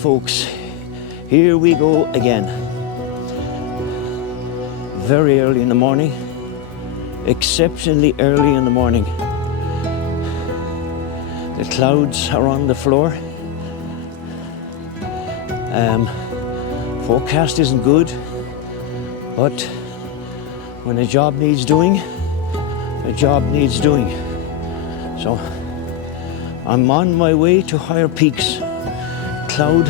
folks, here we go again. Very early in the morning, exceptionally early in the morning. The clouds are on the floor. Forecast isn't good, but when a job needs doing, a job needs doing. So I'm on my way to higher peaks. Cloud,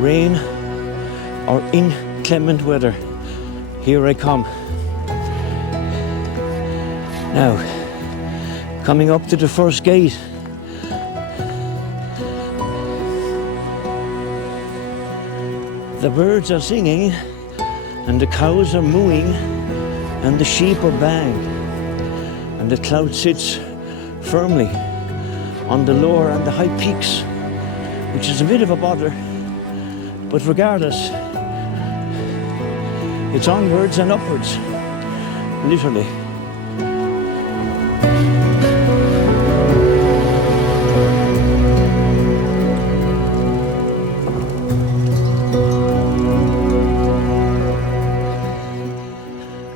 rain, or inclement weather. Here I come. Now, coming up to the first gate. The birds are singing, and the cows are mooing, and the sheep are baying, and the cloud sits firmly on the lower and the high peaks, which is a bit of a bother, but regardless, it's onwards and upwards, literally.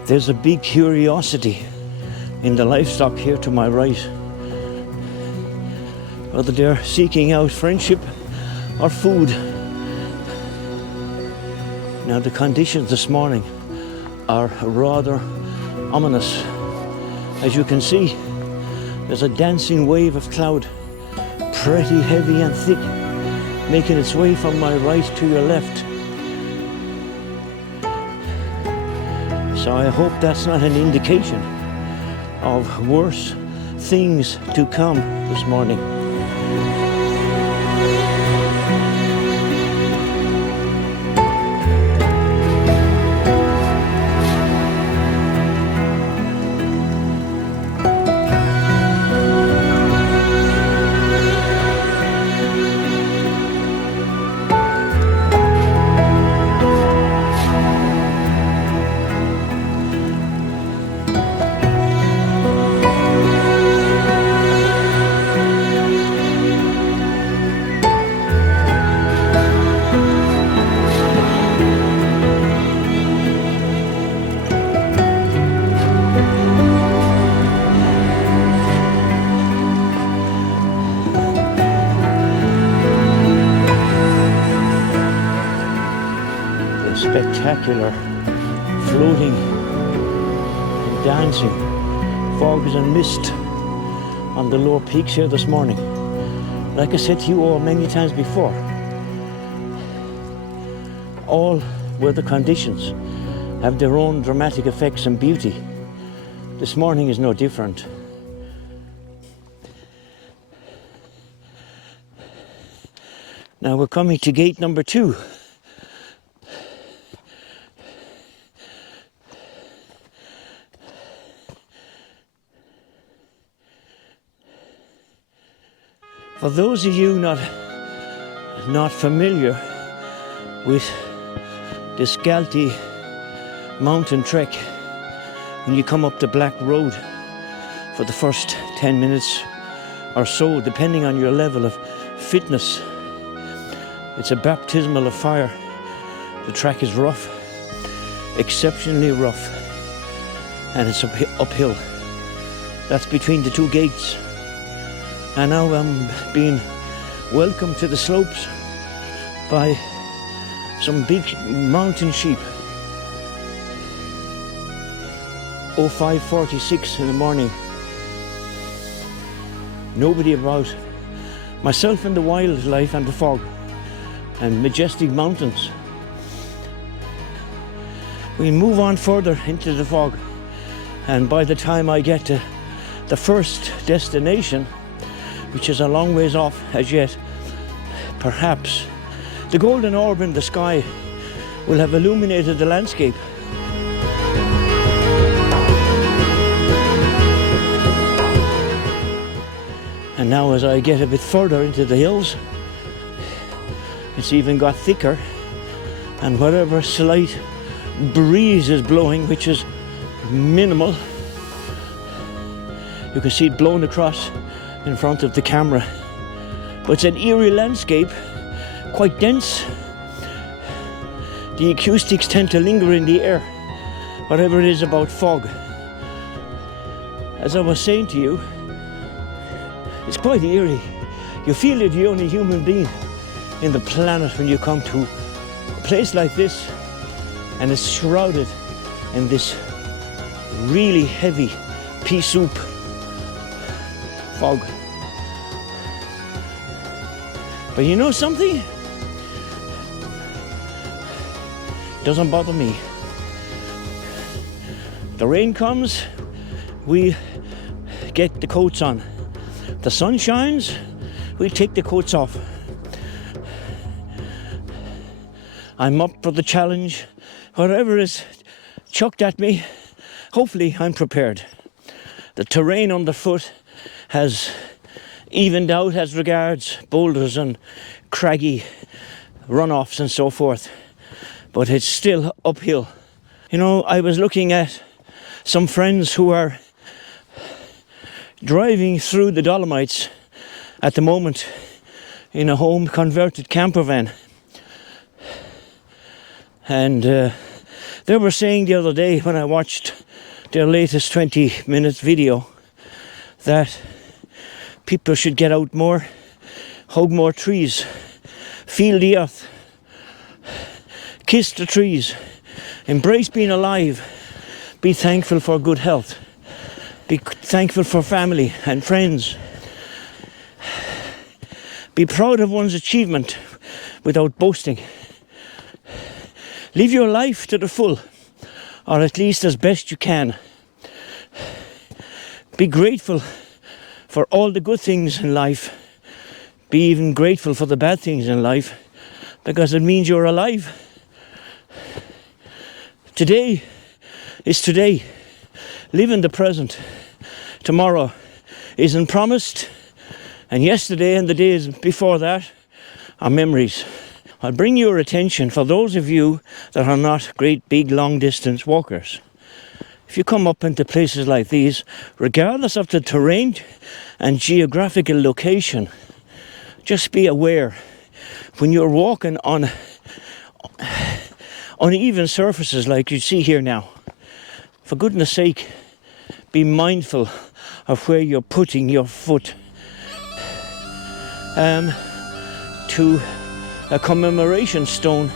There's a big curiosity in the livestock here to my right. Whether they're seeking out friendship or food. Now the conditions this morning are rather ominous. As you can see, there's a dancing wave of cloud, pretty heavy and thick, making its way from my right to your left. So I hope that's not an indication of worse things to come this morning. Spectacular floating and dancing fogs and mist on the lower peaks here this morning. Like I said to you all many times before, all weather conditions have their own dramatic effects and beauty. This morning is no different. Now we're coming to gate number 2. For those of you not familiar with this Galtee mountain trek, when you come up the Black Road for the first 10 minutes or so, depending on your level of fitness, it's a baptismal of fire. The track is rough, exceptionally rough, and it's uphill. That's between the 2 gates. And now I'm being welcomed to the slopes by some big mountain sheep. 05:46 in the morning. Nobody about. Myself and the wildlife and the fog and majestic mountains. We move on further into the fog, and by the time I get to the first destination, which is a long ways off as yet, perhaps the golden orb in the sky will have illuminated the landscape. And now as I get a bit further into the hills, it's even got thicker, and whatever slight breeze is blowing, which is minimal, you can see it blowing across in front of the camera. But it's an eerie landscape, quite dense. The acoustics tend to linger in the air, whatever it is about fog. As I was saying to you, it's quite eerie. You feel you're the only human being in the planet when you come to a place like this, and it's shrouded in this really heavy pea soup fog. But you know something? Doesn't bother me. The rain comes, we get the coats on. The sun shines, we take the coats off. I'm up for the challenge. Whatever is chucked at me, hopefully I'm prepared. The terrain underfoot has evened out as regards boulders and craggy runoffs and so forth, but it's still uphill. You know, I was looking at some friends who are driving through the Dolomites at the moment in a home converted camper van, and they were saying the other day when I watched their latest 20-minute video that people should get out more, hug more trees, feel the earth, kiss the trees, embrace being alive, be thankful for good health, be thankful for family and friends, be proud of one's achievement without boasting. Live your life to the full, or at least as best you can. Be grateful for all the good things in life. Be even grateful for the bad things in life, because it means you're alive. Today is today. Live in the present. Tomorrow isn't promised, and yesterday and the days before that are memories. I'll bring your attention, for those of you that are not great big long distance walkers. If you come up into places like these, regardless of the terrain and geographical location, just be aware when you're walking on uneven surfaces like you see here now. For goodness sake, be mindful of where you're putting your foot. To a commemoration stone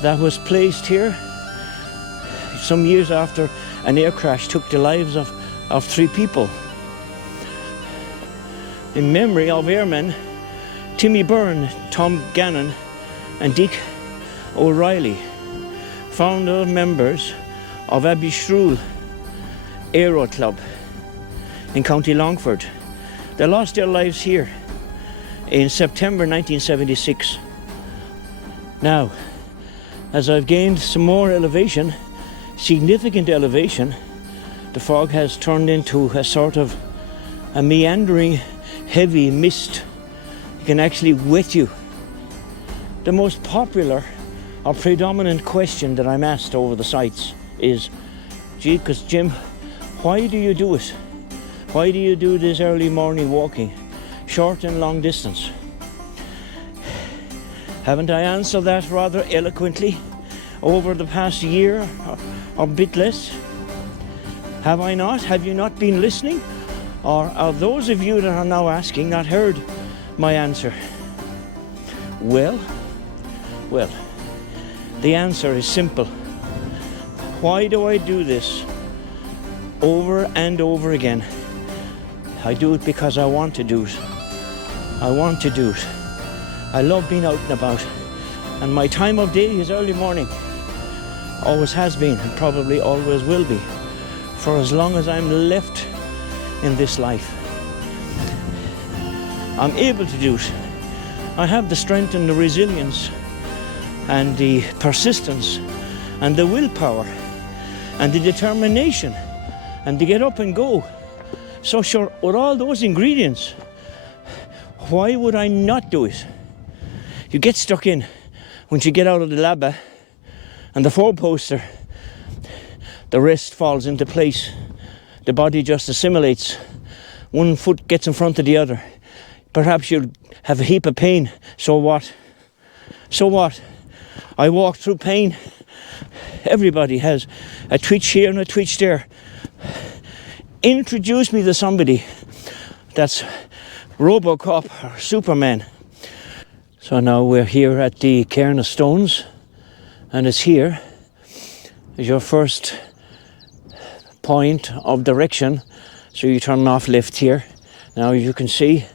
that was placed here some years after an air crash took the lives of 3 people, in memory of airmen Timmy Byrne, Tom Gannon and Dick O'Reilly, founder members of Abbeyshrew Aero Club in County Longford. They lost their lives here in September 1976. Now, as I've gained some more elevation, significant elevation, the fog has turned into a sort of a meandering, heavy mist. It can actually wet you. The most popular or predominant question that I'm asked over the sites is, gee, because Jim, why do you do it? Why do you do this early morning walking, short and long distance? Haven't I answered that rather eloquently over the past year or a bit less? Have I not? Have you not been listening? Or are those of you that are now asking not heard my answer? Well, the answer is simple. Why do I do this over and over again? I do it because I want to do it. I want to do it. I love being out and about, and my time of day is early morning. Always has been, and probably always will be, for as long as I'm left in this life. I'm able to do it. I have the strength and the resilience and the persistence and the willpower and the determination and to get up and go. So sure, with all those ingredients, why would I not do it? You get stuck in once you get out of the lab and the 4-poster, the rest falls into place. The body just assimilates. One foot gets in front of the other. Perhaps you'll have a heap of pain, so what? So what? I walk through pain. Everybody has a twitch here and a twitch there. Introduce me to somebody that's Robocop or Superman. So now we're here at the Cairn of Stones, and it's here is your first point of direction. So you turn off left here. Now as you can see,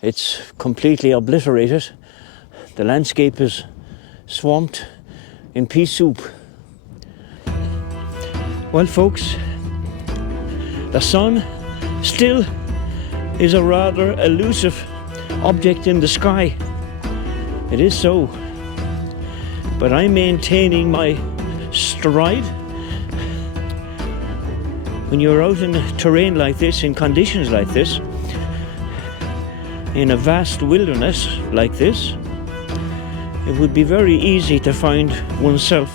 it's completely obliterated. The landscape is swamped in pea soup. Well folks, the sun still is a rather elusive object in the sky. It is so. But I'm maintaining my stride. When you're out in terrain like this, in conditions like this, in a vast wilderness like this, it would be very easy to find oneself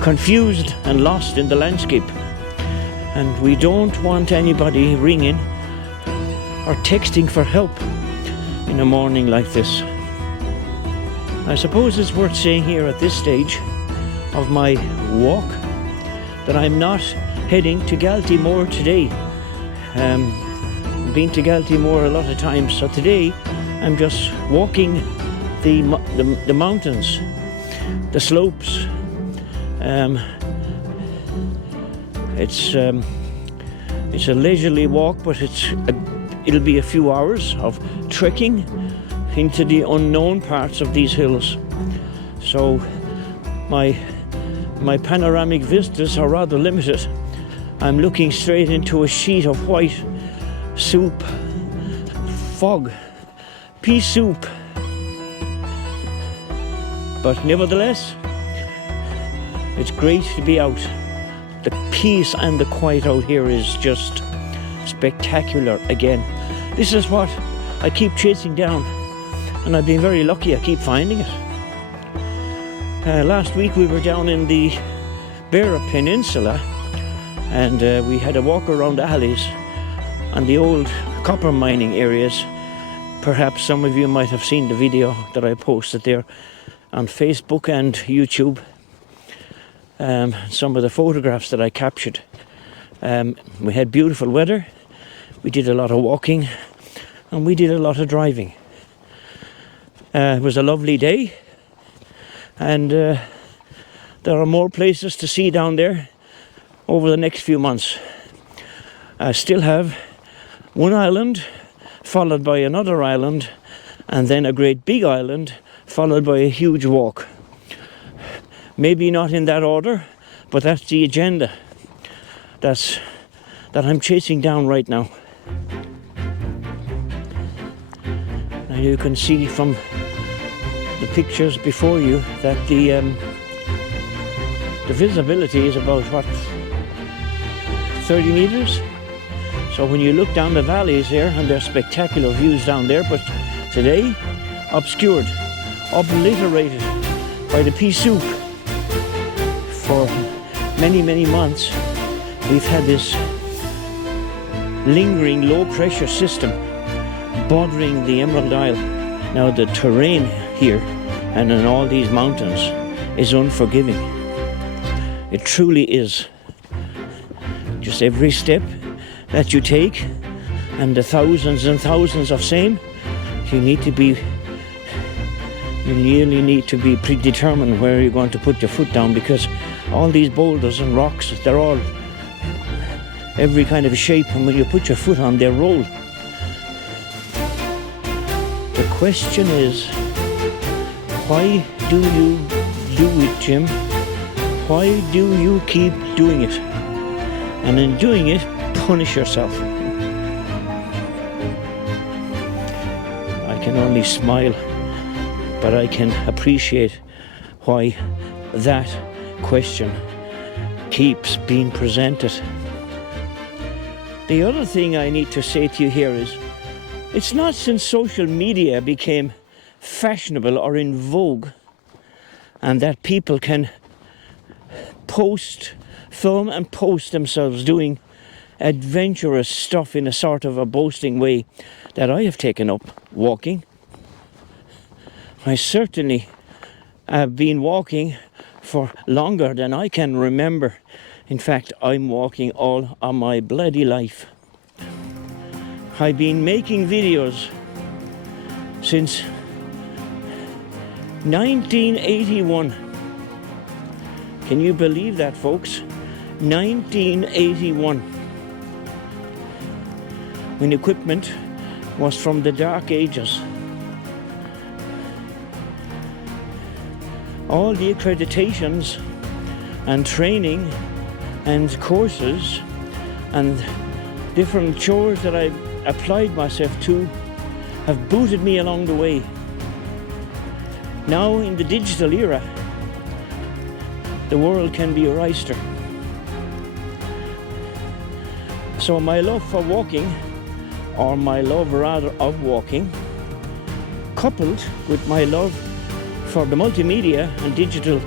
confused and lost in the landscape. And we don't want anybody ringing or texting for help in a morning like this. I suppose it's worth saying here at this stage of my walk that I'm not heading to Galtee Moor today. I've been to Galtee Moor a lot of times, so today I'm just walking the mountains, the slopes. It's a leisurely walk, but it'll be a few hours of trekking into the unknown parts of these hills. So my panoramic vistas are rather limited. I'm looking straight into a sheet of white soup, fog, pea soup. But nevertheless, it's great to be out. The peace and the quiet out here is just spectacular again. This is what I keep chasing down, and I've been very lucky. I keep finding it. Last week we were down in the Beara Peninsula, and we had a walk around the alleys and the old copper mining areas. Perhaps some of you might have seen the video that I posted there on Facebook and YouTube. Some of the photographs that I captured. We had beautiful weather, we did a lot of walking, and we did a lot of driving. It was a lovely day, and there are more places to see down there over the next few months. I still have one island followed by another island, and then a great big island followed by a huge walk. Maybe not in that order, but that's the agenda that I'm chasing down right now. Now you can see from the pictures before you that the visibility is about 30 meters. So when you look down the valleys there, and there's spectacular views down there, but today obscured, obliterated by the pea soup. For many, many months, we've had this lingering low pressure system bothering the Emerald Isle. Now the terrain here and in all these mountains is unforgiving. It truly is. Just every step that you take, and the thousands and thousands of same, you nearly need to be predetermined where you're going to put your foot down, because all these boulders and rocks, they're all every kind of shape, and when you put your foot on, they roll. The question is, why do you do it, Jim? Why do you keep doing it? And in doing it, punish yourself. I can only smile, but I can appreciate why that question keeps being presented. The other thing I need to say to you here is, it's not since social media became fashionable or in vogue, and that people can film and post themselves doing adventurous stuff in a sort of a boasting way, that I have taken up walking. I certainly I've been walking for longer than I can remember. In fact, I'm walking all of my bloody life. I've been making videos since 1981. Can you believe that, folks? 1981. When equipment was from the dark ages. All the accreditations and training and courses and different chores that I've applied myself to have booted me along the way. Now in the digital era, the world can be your oyster. So my love for walking, or my love rather of walking, coupled with my love for the multimedia and digital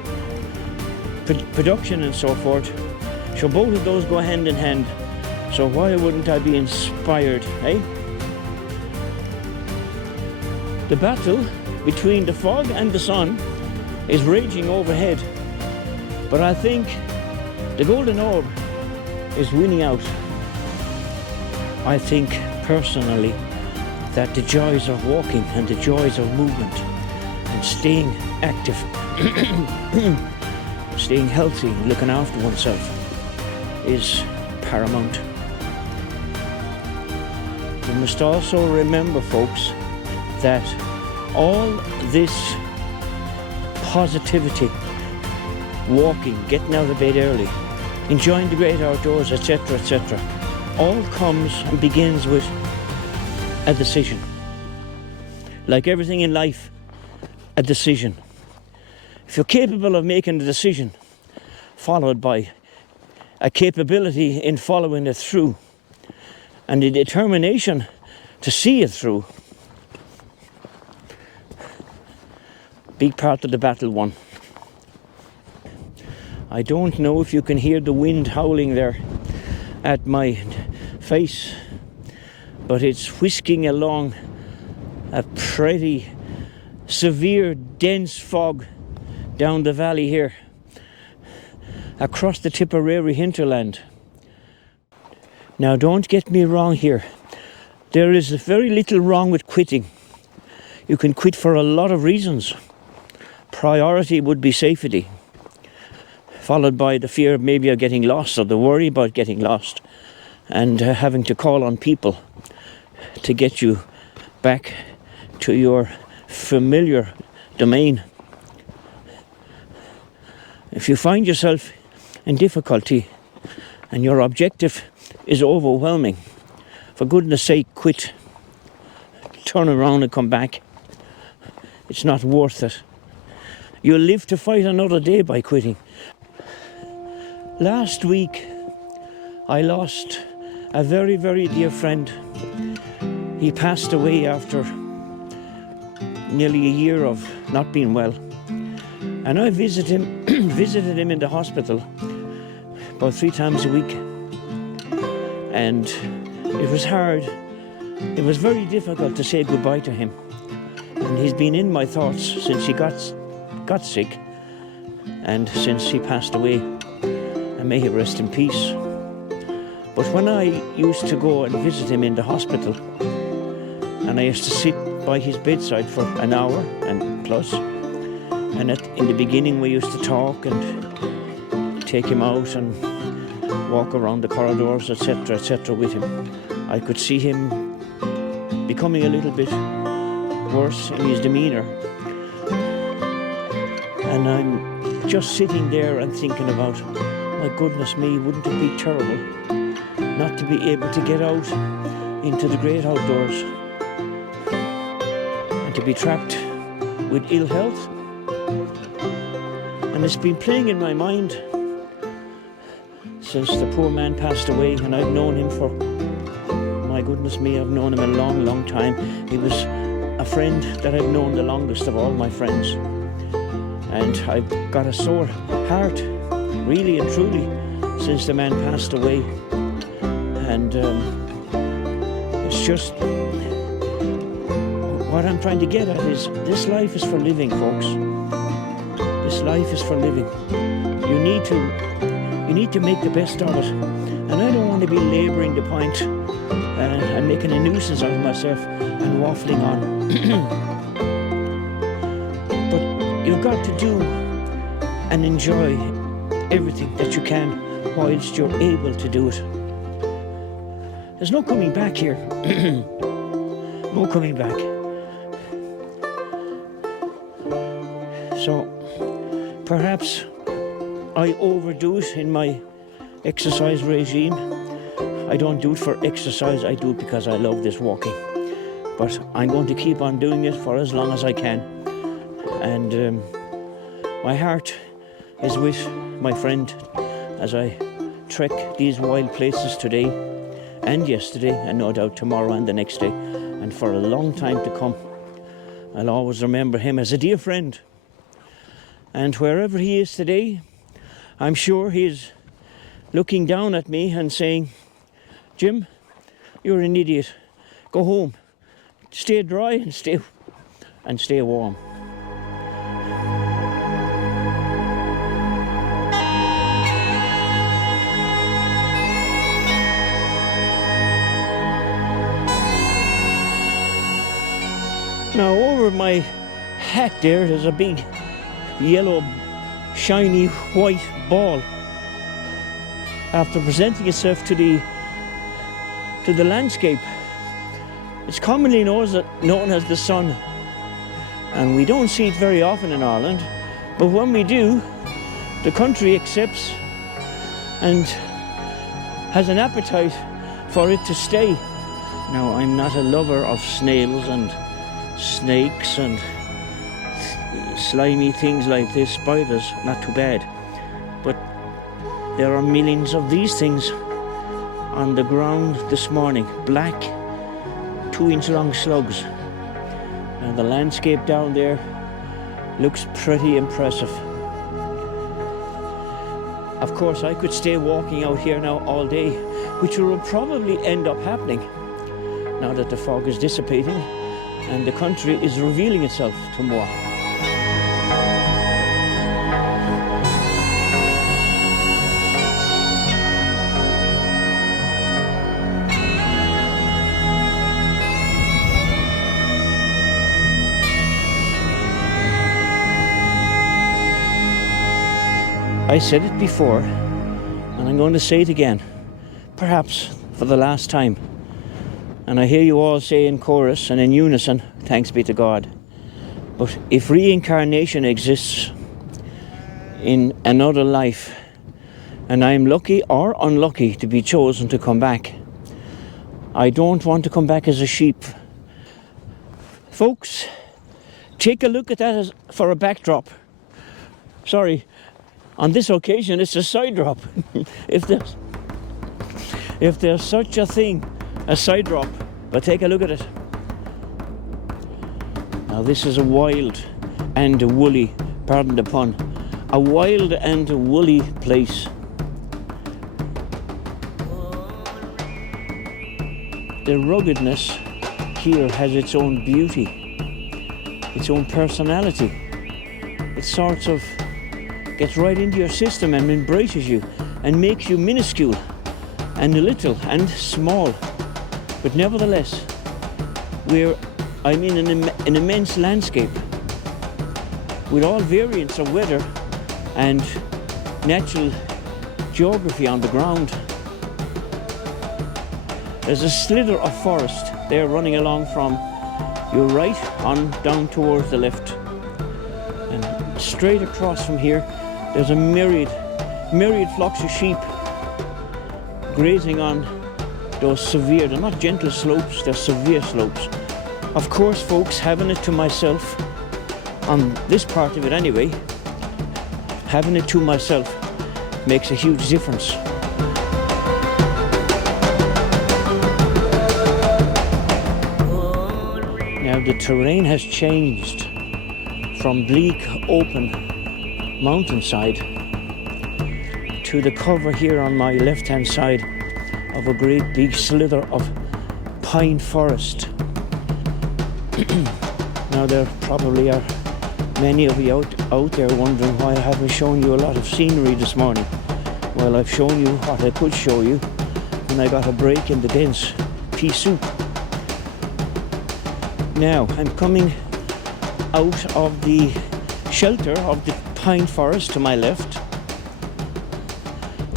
production and so forth, so both of those go hand in hand. So why wouldn't I be inspired, eh? The battle between the fog and the sun is raging overhead, but I think the golden orb is winning out. I think personally that the joys of walking and the joys of movement and staying active, staying healthy, looking after oneself is paramount. We must also remember, folks, that all this positivity, walking, getting out of bed early, enjoying the great outdoors, etc., etc., all comes and begins with a decision. Like everything in life, a decision. If you're capable of making a decision, followed by a capability in following it through, and the determination to see it through, big part of the battle won. I don't know if you can hear the wind howling there at my face, but it's whisking along a pretty severe, dense fog down the valley here, across the Tipperary hinterland. Now, don't get me wrong here. There is very little wrong with quitting. You can quit for a lot of reasons. Priority would be safety, followed by the fear maybe of getting lost, or the worry about getting lost, and having to call on people to get you back to your familiar domain. If you find yourself in difficulty and your objective is overwhelming, for goodness sake, quit. Turn around and come back. It's not worth it. You'll live to fight another day by quitting. Last week, I lost a very, very dear friend. He passed away after nearly a year of not being well. And I visited him in the hospital about 3 times a week. And it was hard. It was very difficult to say goodbye to him. And he's been in my thoughts since he got sick and since he passed away. And may he rest in peace. But when I used to go and visit him in the hospital, and I used to sit by his bedside for an hour and plus, and in the beginning we used to talk and take him out and walk around the corridors, etc., etc. with him. I could see him becoming a little bit worse in his demeanour. And I'm just sitting there and thinking about, my goodness me, wouldn't it be terrible not to be able to get out into the great outdoors and to be trapped with ill health? And it's been playing in my mind since the poor man passed away, and I've known him for, my goodness me, I've known him a long, long time. He was a friend that I've known the longest of all my friends. And I've got a sore heart, really and truly, since the man passed away. And it's just, what I'm trying to get at is, this life is for living, folks. This life is for living. You need to make the best of it. And I don't want to be labouring the point and making a nuisance out of myself and waffling on. But you've got to do and enjoy everything that you can whilst you're able to do it. There's no coming back here. No coming back. So perhaps I overdo it in my exercise regime. I don't do it for exercise, I do it because I love this walking. But I'm going to keep on doing it for as long as I can. And my heart is with my friend as I trek these wild places today and yesterday, and no doubt tomorrow and the next day, and for a long time to come. I'll always remember him as a dear friend. And wherever he is today, I'm sure he's looking down at me and saying, Jim, you're an idiot. Go home. Stay dry and stay warm. Now over my hat there's a big yellow shiny white ball. After presenting itself to the landscape, it's commonly known as the sun, and we don't see it very often in Ireland, but when we do, the country accepts and has an appetite for it to stay. Now, I'm not a lover of snails and snakes and slimy things like this, spiders, not too bad, but there are millions of these things on the ground this morning, black 2-inch long slugs, and the landscape down there looks pretty impressive. Of course, I could stay walking out here now all day, which will probably end up happening now that the fog is dissipating and the country is revealing itself to more. I said it before, and I'm going to say it again, perhaps for the last time. And I hear you all say in chorus and in unison, thanks be to God. But if reincarnation exists in another life, and I'm lucky or unlucky to be chosen to come back, I don't want to come back as a sheep. Folks, take a look at that as for a backdrop. Sorry. On this occasion, it's a side drop. if there's such a thing, a side drop, but take a look at it. Now this is a wild and a woolly, pardon the pun, a wild and a woolly place. The ruggedness here has its own beauty, its own personality. It sorts of gets right into your system and embraces you and makes you minuscule and little and small. But nevertheless, I'm in an immense landscape with all variants of weather and natural geography on the ground. There's a slither of forest there running along from your right on down towards the left. And straight across from here, there's a myriad flocks of sheep grazing on those severe, they're not gentle slopes, they're severe slopes. Of course, folks, having it to myself, on this part of it anyway, having it to myself makes a huge difference. Now the terrain has changed from bleak, open mountainside to the cover here on my left-hand side of a great big slither of pine forest. Now there probably are many of you out there wondering why I haven't shown you a lot of scenery this morning. Well, I've shown you what I could show you when I got a break in the dense pea soup. Now, I'm coming out of the shelter of the pine forest to my left,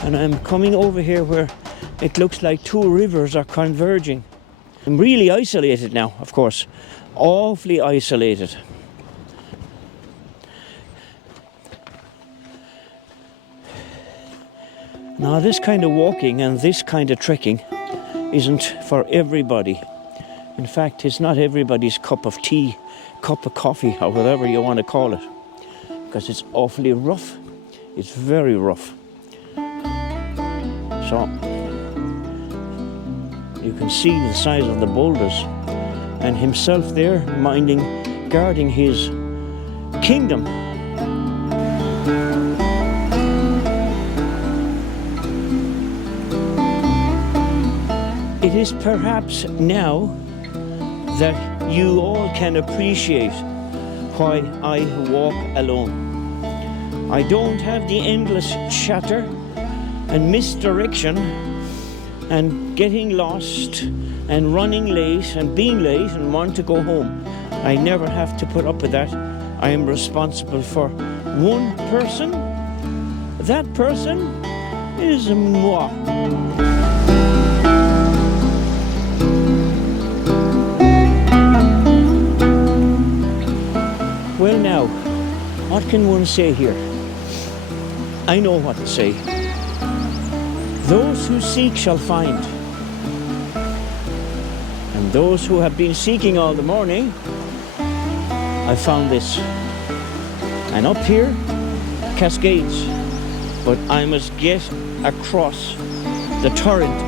and I'm coming over here where it looks like two rivers are converging. I'm really isolated now, of course, awfully isolated. Now, this kind of walking and this kind of trekking isn't for everybody. In fact, it's not everybody's cup of tea, cup of coffee, or whatever you want to call it, because it's awfully rough. It's very rough. So, you can see the size of the boulders, and himself there guarding his kingdom. It is perhaps now that you all can appreciate why I walk alone. I don't have the endless chatter and misdirection and getting lost and running late and being late and want to go home. I never have to put up with that. I am responsible for one person. That person is moi. Well now, what can one say here? I know what to say. Those who seek shall find. And those who have been seeking all the morning, I found this. And up here, Cascades. But I must get across the torrent.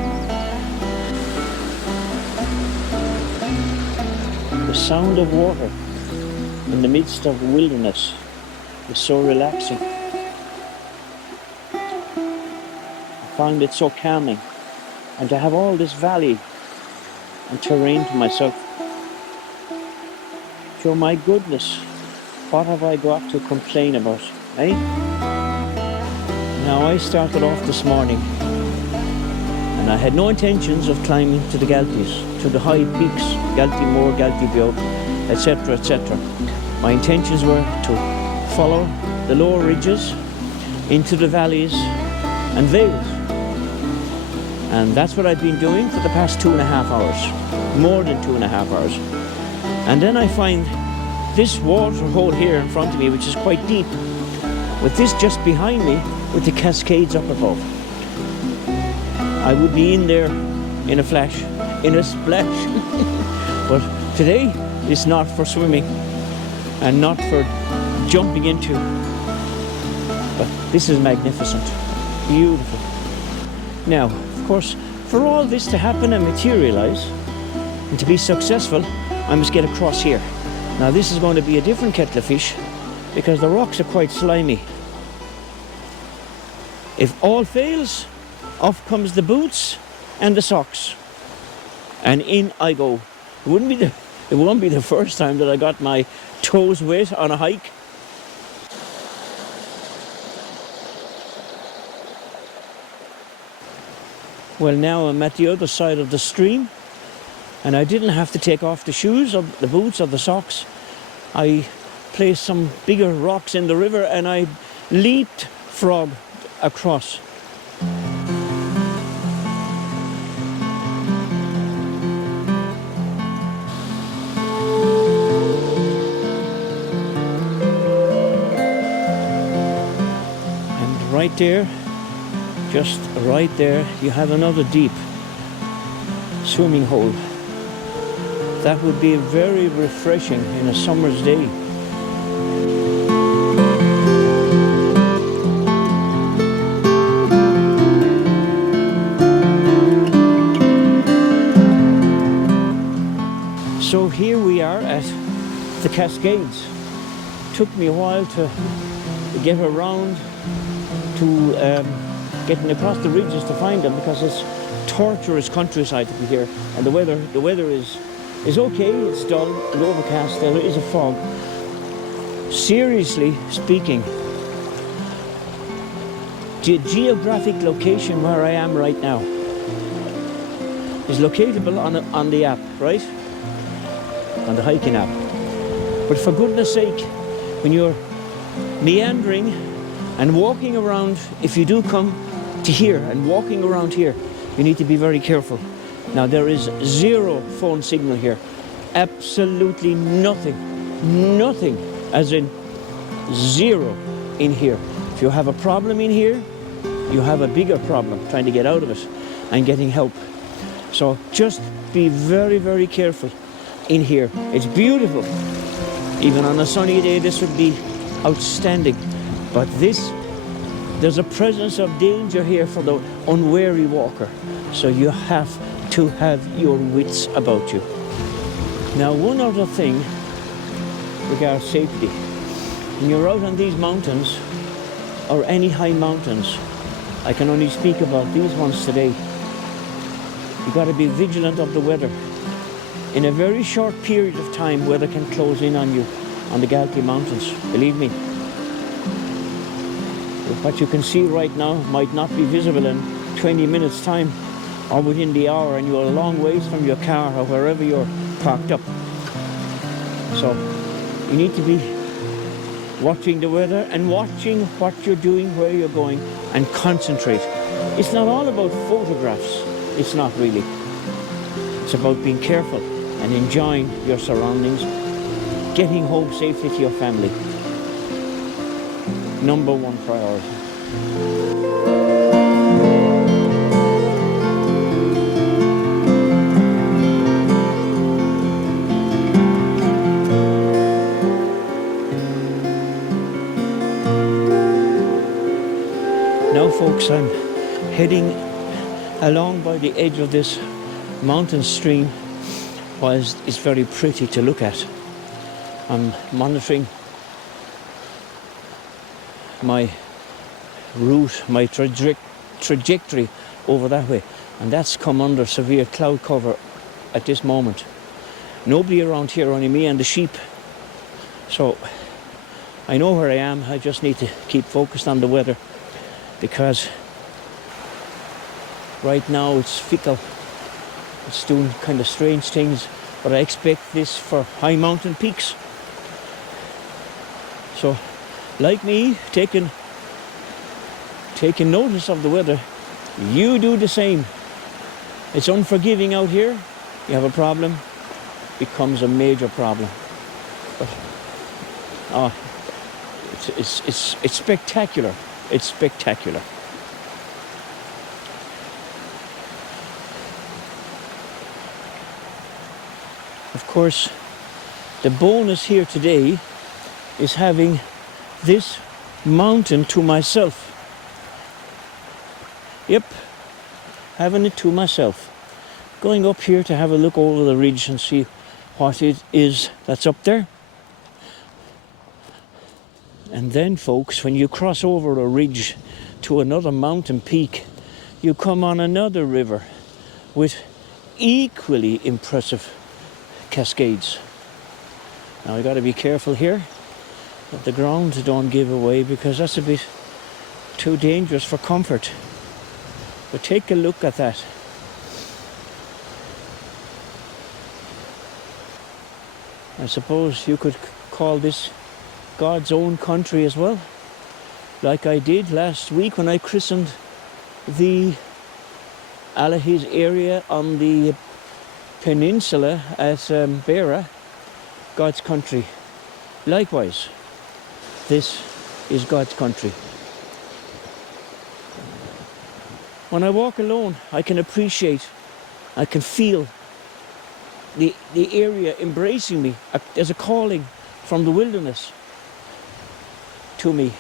The sound of water in the midst of wilderness is so relaxing. I find it so calming. And to have all this valley and terrain to myself. So my goodness, what have I got to complain about, eh? Now, I started off this morning and I had no intentions of climbing to the Galtees, to the high peaks, Galtee Moor, Galtee Bio, etc., etc. My intentions were to follow the lower ridges into the valleys and vales. And that's what I've been doing for the past 2.5 hours, more than 2.5 hours. And then I find this waterhole here in front of me, which is quite deep, with this just behind me, with the Cascades up above. I would be in there in a flash, in a splash. But today, it's not for swimming and not for jumping into. But this is magnificent, beautiful. Now, of course, for all this to happen and materialize and to be successful, I must get across here. Now, this is going to be a different kettle of fish because the rocks are quite slimy. If all fails, off comes the boots and the socks, and in I go. It won't be the first time that I got my toes wet on a hike. Well, now I'm at the other side of the stream, and I didn't have to take off the shoes or the boots or the socks. I placed some bigger rocks in the river and I leaped frog across. And right there, just right there, you have another deep swimming hole. That would be very refreshing in a summer's day. So here we are at the Cascades. Took me a while to get around to getting across the ridges to find them, because it's torturous countryside to be here, and the weather is okay. It's dull and overcast. There is a fog, seriously speaking, the geographic location where I am right now is locatable on the app, right? On the hiking app. But for goodness sake, when you're meandering and walking around, if you do come to here and walking around here, you need to be very careful. Now, there is zero phone signal here. Absolutely nothing. Nothing, as in zero in here. If you have a problem in here, you have a bigger problem trying to get out of it and getting help. So just be very, very careful in here. It's beautiful. Even on a sunny day, this would be outstanding. But there's a presence of danger here for the unwary walker. So you have to have your wits about you. Now, one other thing regarding safety. When you're out on these mountains, or any high mountains, I can only speak about these ones today. You've got to be vigilant of the weather. In a very short period of time, weather can close in on you on the Galtee Mountains, believe me. What you can see right now might not be visible in 20 minutes time or within the hour, and you're a long ways from your car or wherever you're parked up. So you need to be watching the weather and watching what you're doing, where you're going, and concentrate. It's not all about photographs. It's not really. It's about being careful and enjoying your surroundings, getting home safely to your family. Number one priority. Now, folks, I'm heading along by the edge of this mountain stream. While it's very pretty to look at, I'm monitoring my route, my trajectory over that way, and that's come under severe cloud cover at this moment. Nobody around here, only me and the sheep. So I know where I am. I just need to keep focused on the weather, because right now it's fickle. It's doing kind of strange things, but I expect this for high mountain peaks. So, like me, taking notice of the weather, you do the same. It's unforgiving out here. You have a problem, becomes a major problem. But it's spectacular. It's spectacular. Of course, the bonus here today is having this mountain to myself. Yep, having it to myself. Going up here to have a look over the ridge and see what it is that's up there. And then, folks, when you cross over a ridge to another mountain peak, you come on another river with equally impressive cascades. Now I got to be careful here that the ground don't give away, because that's a bit too dangerous for comfort. But take a look at that. I suppose you could call this God's own country as well, like I did last week when I christened the Allihies area on the peninsula at Beara, God's country. Likewise, this is God's country. When I walk alone, I can appreciate, I can feel the area embracing me. There's a calling from the wilderness to me.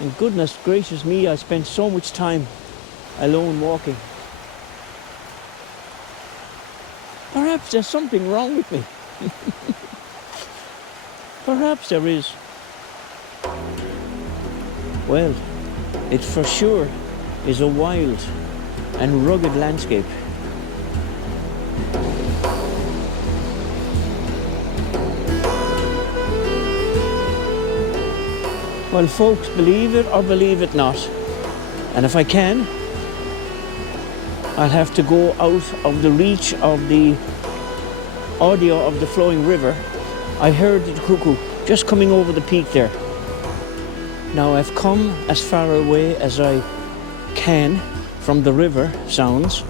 And goodness gracious me, I spend so much time alone walking. Perhaps there's something wrong with me. Perhaps there is. Well, it for sure is a wild and rugged landscape. Well, folks, believe it or believe it not, and if I can, I'll have to go out of the reach of the audio of the flowing river. I heard the cuckoo just coming over the peak there. Now I've come as far away as I can from the river sounds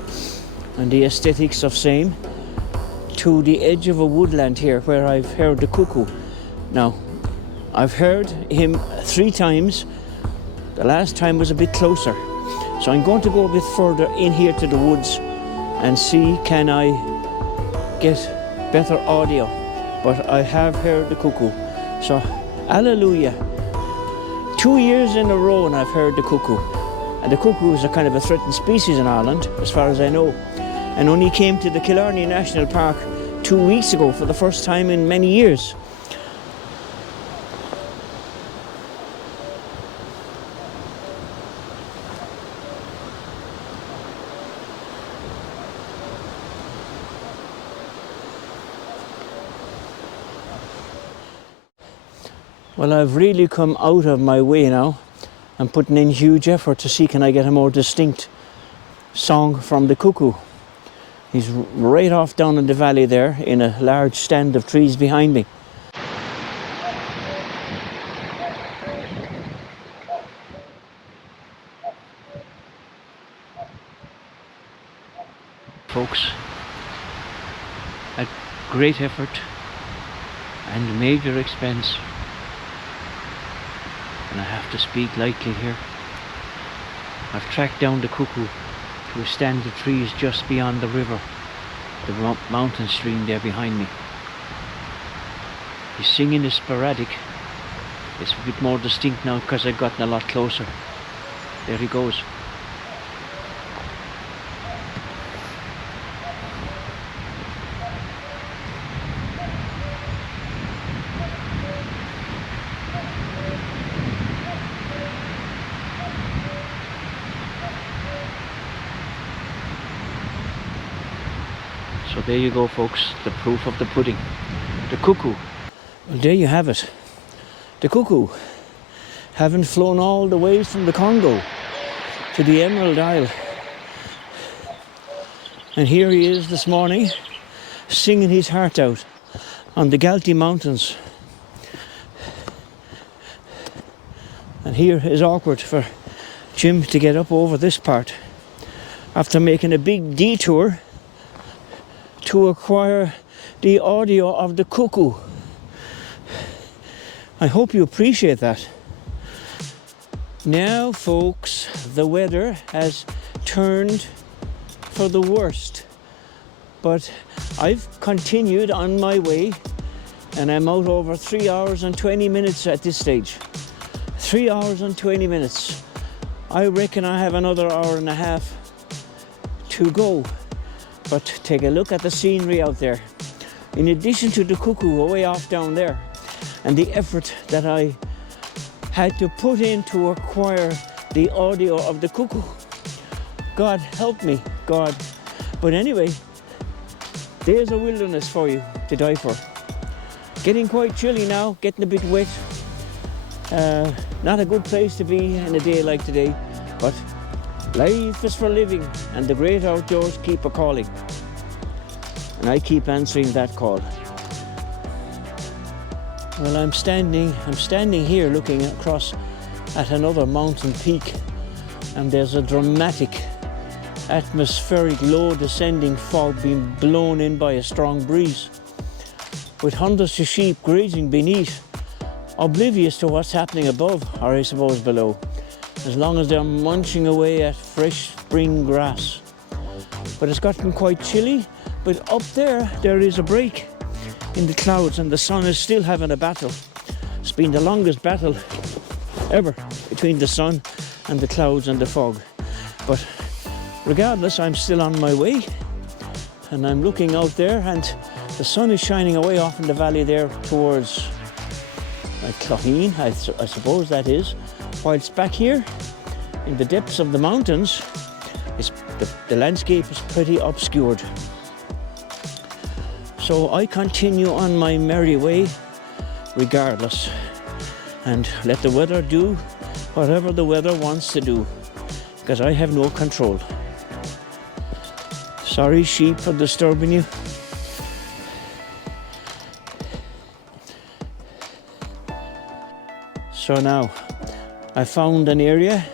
and the aesthetics of same to the edge of a woodland here where I've heard the cuckoo. Now, I've heard him 3 times. The last time was a bit closer. So I'm going to go a bit further in here to the woods and see can I get better audio. But I have heard the cuckoo. So, hallelujah. 2 years in a row and I've heard the cuckoo. And the cuckoo is a kind of a threatened species in Ireland, as far as I know. And only came to the Killarney National Park 2 weeks ago for the first time in many years. Well, I've really come out of my way now. I'm putting in huge effort to see can I get a more distinct song from the cuckoo. He's right off down in the valley there in a large stand of trees behind me. Folks, at great effort and major expense, and I have to speak lightly here, I've tracked down the cuckoo to a stand of trees just beyond the river, the mountain stream there behind me. His singing is sporadic. It's a bit more distinct now because I've gotten a lot closer. There he goes. So there you go, folks, the proof of the pudding. The cuckoo. Well, there you have it. The cuckoo, having flown all the way from the Congo to the Emerald Isle. And here he is this morning, singing his heart out on the Galtee Mountains. And here is awkward for Jim to get up over this part after making a big detour to acquire the audio of the cuckoo. I hope you appreciate that. Now, folks, the weather has turned for the worst, but I've continued on my way and I'm out over 3 hours and 20 minutes at this stage. 3 hours and 20 minutes. I reckon I have another hour and a half to go. But take a look at the scenery out there. In addition to the cuckoo way off down there, and the effort that I had to put in to acquire the audio of the cuckoo. God help me, God. But anyway, there's a wilderness for you to die for. Getting quite chilly now, getting a bit wet. Not a good place to be in a day like today, but life is for living, and the great outdoors keep a calling. And I keep answering that call. Well, I'm standing here looking across at another mountain peak, and there's a dramatic atmospheric low descending fog being blown in by a strong breeze, with hundreds of sheep grazing beneath, oblivious to what's happening above, or I suppose below, as long as they're munching away at fresh spring grass. But it's gotten quite chilly, but up there is a break in the clouds and the sun is still having a battle. It's been the longest battle ever between the sun and the clouds and the fog. But regardless, I'm still on my way, and I'm looking out there, and the sun is shining away off in the valley there towards Clogheen, I suppose that is, whilst back here in the depths of the mountains, the landscape is pretty obscured. So I continue on my merry way regardless. and let the weather do whatever the weather wants to do, because I have no control. Sorry, sheep, for disturbing you. So now I found an area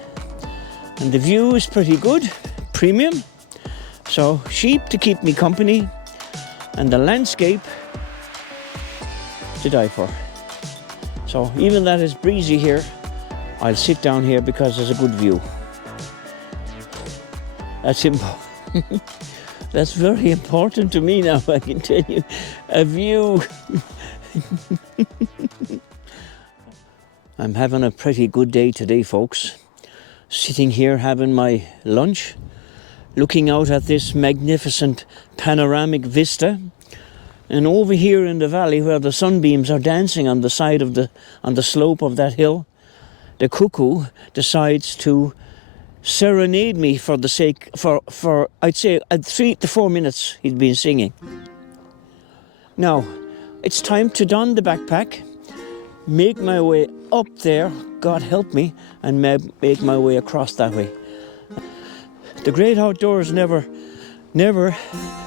and the view is pretty good, premium. So sheep to keep me company and the landscape to die for. So even that is breezy here, I'll sit down here because there's a good view. That's very important to me now, I can tell you. A view. I'm having a pretty good day today, folks. Sitting here having my lunch, looking out at this magnificent panoramic vista. And over here in the valley where the sunbeams are dancing on the side of on the slope of that hill, the cuckoo decides to serenade me for the sake, for I'd say 3 to 4 minutes he'd been singing. Now, it's time to don the backpack, make my way up there, God help me, and make my way across that way. The great outdoors never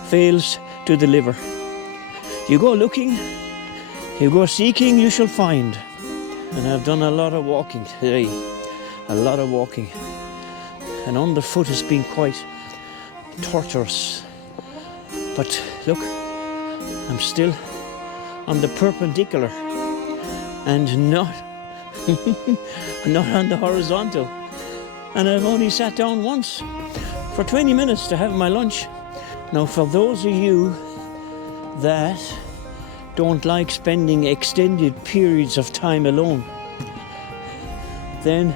fails to deliver. You go looking, you go seeking, you shall find. And I've done a lot of walking today, a lot of walking. And underfoot has been quite torturous. But look, I'm still on the perpendicular and not on the horizontal. And I've only sat down once for 20 minutes to have my lunch. Now, for those of you that don't like spending extended periods of time alone, then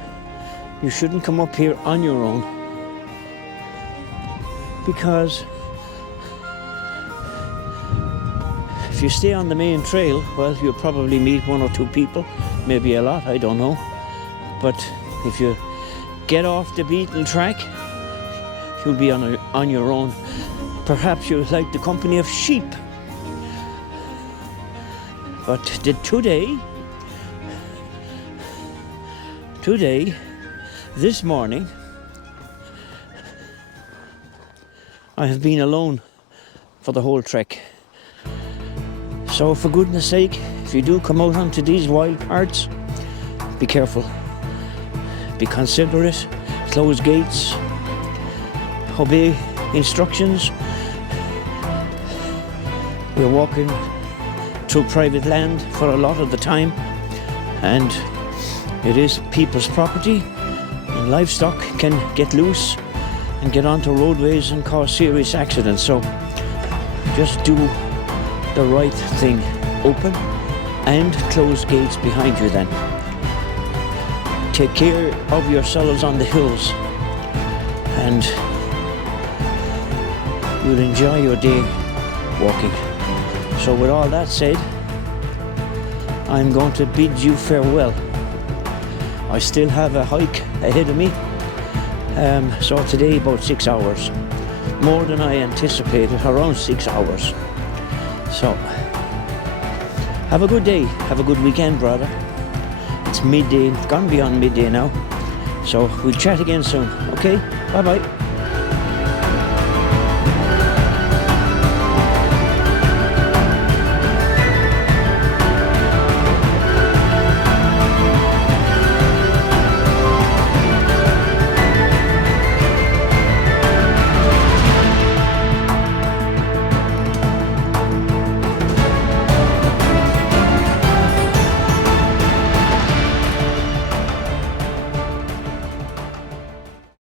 you shouldn't come up here on your own, because if you stay on the main trail, well, you'll probably meet 1 or 2 people, maybe a lot, I don't know. But if you get off the beaten track, you'll be on your own. Perhaps you'll like the company of sheep. But today, this morning, I have been alone for the whole trek. So for goodness sake, if you do come out onto these wild parts, be careful, be considerate, close gates, obey instructions. We're walking through private land for a lot of the time, and it is people's property, and livestock can get loose and get onto roadways and cause serious accidents. So just do the right thing. Open and close gates behind you then. Take care of yourselves on the hills, and you'll enjoy your day walking. So with all that said, I'm going to bid you farewell. I still have a hike ahead of me. So today about 6 hours. More than I anticipated, around 6 hours. So, have a good day, have a good weekend, brother. It's midday, it's gone beyond midday now. So we'll chat again soon, okay? Bye-bye.